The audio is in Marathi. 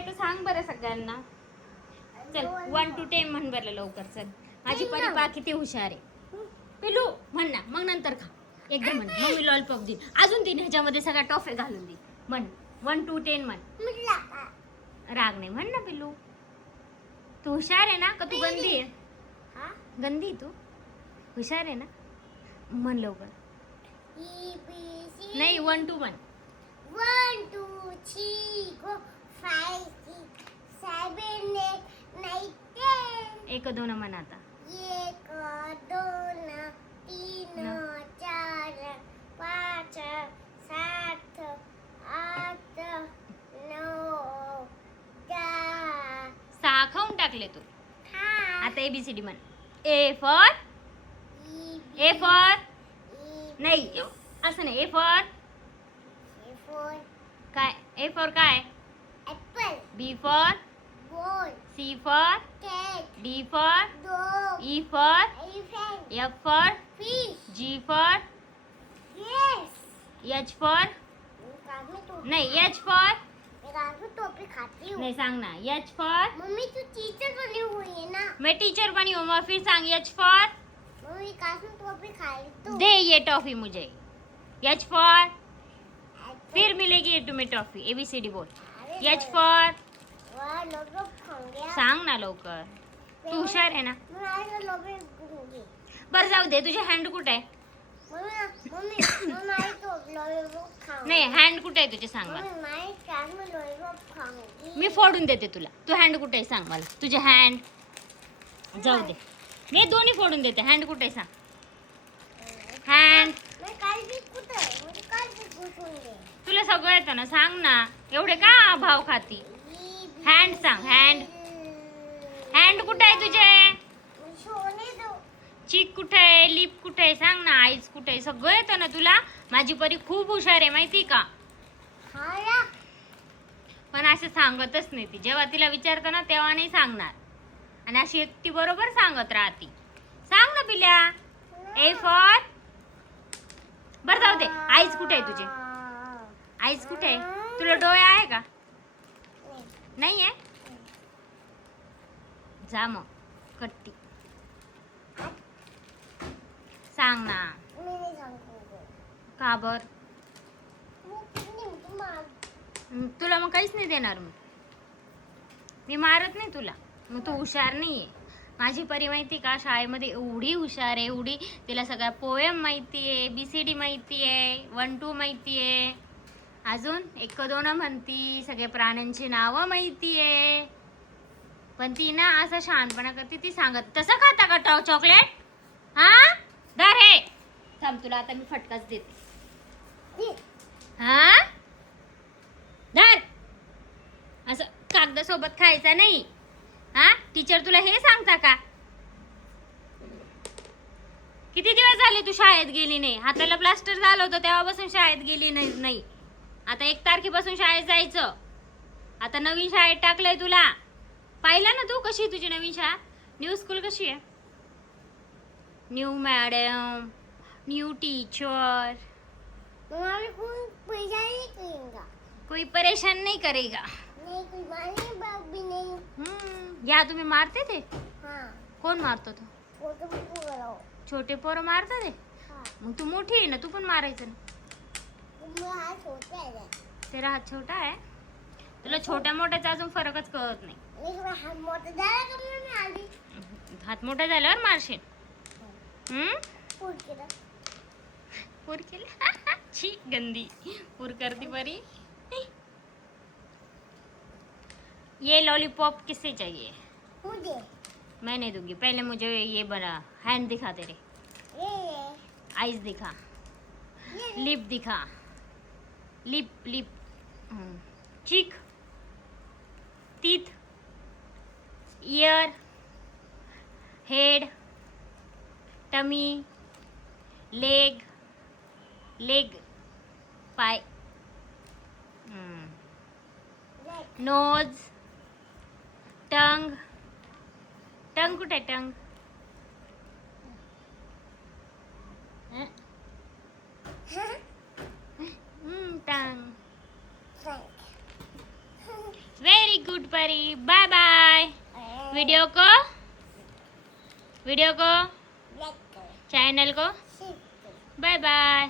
आहे तर सांग बरं सगळ्यांना. चल 1 to 10 म्हण बरं लवकर. चल माझी परिपा किती हुशार आहे. पिलू म्हण ना, मग नंतर खा. एकदम म्हण, मग मी लॉलीपॉप देईन. अजून तीन ह्याच्यामध्ये सगळ्या टॉफे घालून दे. म्हण 1 to 10 म्हण. राग नाही म्हण ना पिलू. तू हुशार आहे ना का तू गंदी आहे? गंदी तू हुशार आहे ना. म्हण लवकर. नाही 1 2 म्हण. 1 2 3 4 5 6 7 8 9 10. 1 2 म्हण आता. 1 2 3 4 5 7 8 9 10. 6 खाऊन टाकले तू. आता ABCD म्हण. A for नाही असं नाही. A for काय? A for काय? apple. B for Ball. C for Cat. D for Dog. E for Elephant. F for Fish. G for Yes. H for नाही H for मैं टोपी खाती हूँ. नहीं सांग ना. H for मम्मी तू टीचर बनी हुई है ना. मैं टीचर बनी हूँ. मैं फिर सांग H for मम्मी काश में टोपी खाई तो. दे ये टॉफी मुझे. H for फिर मिलेगी ये तुम्हें टॉफी. ABCD बोल. H for वाह लोग खाएंगे. सांग ना लवकर. तू हुशार आहे ना. मैं आज लोबे खाऊंगी. बरं जाऊ दे. तुझे हँड कुठे आहे? मम्मी मैं आज तो लॉलीपॉप खाऊंगी. नाही हँड कुठे आहे तुझे सांग मला. मम्मी मैं क्लास में लॉलीपॉप खाऊंगी. मी फोडून देते तुला. तू हँड कुठे आहे सांग मला. तुझे हँड जाऊ दे. मी दोन्ही फोडून देते. हँड कुठे आहे सांग. हँड मैं काल भी कुछ है. मुझे काल भी घुसूंगी. तुला सगळं येतं ना. सांग ना. एवढे का भाव खाती. हँड सांग. हँड कुठे आहे तुझे. सोने दो. चीक कुठे आहे. लिप कुठे आहे सांग ना. आईज कुठे आहे. सगळं येतं ना तुला. माझी परी खूप हुशार आहे माहिती का. खाया. पण असं सांगतच नाही ती. जेव्हा तिला विचारतं ना तेव्हा नाही सांगणार. आणि अशी एकटी बरोबर सांगत राहती. सांग ना पिल्या. A for बरं जाऊ दे. आईज कुठे आहे तुझे. आईज कुठे आहे. तुला डोळे आहे का. नाही आहे. जा मग कट्टी. सांग ना. मैं नहीं सांगूंगी. का बर. मुझे मार. तुला मग काहीच नाही देणार मी मारत नाही तुला. मग तू हुशार नाहीये. माझी परी माहिती का शाळेमध्ये एवढी हुशार आहे. एवढी तिला सगळ्या पोएम माहिती आहे. ABCD माहिती आहे. 1 2 माहिती आहे. अजून 1 2 म्हणती. सगळे प्राण्यांची नावं माहिती आहे. पण ती ना असं शहाणपणा करते. ती सांगत तसं खाता का चॉकलेट. हा धर हे. थांब तुला आता मी फटकाच देते. हा धर. असं कागदासोबत खायचा नाही. हा टीचर तुला हे सांगता का. किती दिवस झाले तू शाळेत गेली नाही. हाताला प्लास्टर झालं होतं तेव्हापासून शाळेत गेली नाही. आता 1 तारखेपासून शाळेत जायचं. आता नवीन शाळेत टाकलंय तुला. पाहिलं ना तू कशी आहे तुझी नवीन शाळा. न्यू स्कूल कशी आहे. New madam new teacher. कोई परेशान नहीं करेगा. नहीं कोई मारने बाप भी नहीं. या तुम्ही मारते थे. हाँ. कोण मारतो तो. फोटो करो. छोटे पोरं मारतात ते. हाँ. मग तू मोठी आहे ना. तू पण मारायचं ना. मेरा हाथ छोटा है. तेरा हात छोटा आहे. तुला छोट्या मोठ्याचा अजून फरकच कळत नाही. लेकिन हाथ मोटा ज़्यादा कमरे में आ गई. हात मोठा झाल्यावर मारशील. पूर केला. पूर केला. छी गंदी पूर करती परी. ये लॉलीपॉप किससे चाहिए. मुझे. मैं नहीं दूंगी. पहले मुझे ये बना हैंड दिखा तेरे. ये. आईज दिखा. लिप दिखा. Lip cheek teeth ear head tummy leg पाय नोज टंग कुठे आहे tongue. Tongue very good Pari, bye bye. Video को चैनल को बाय बाय।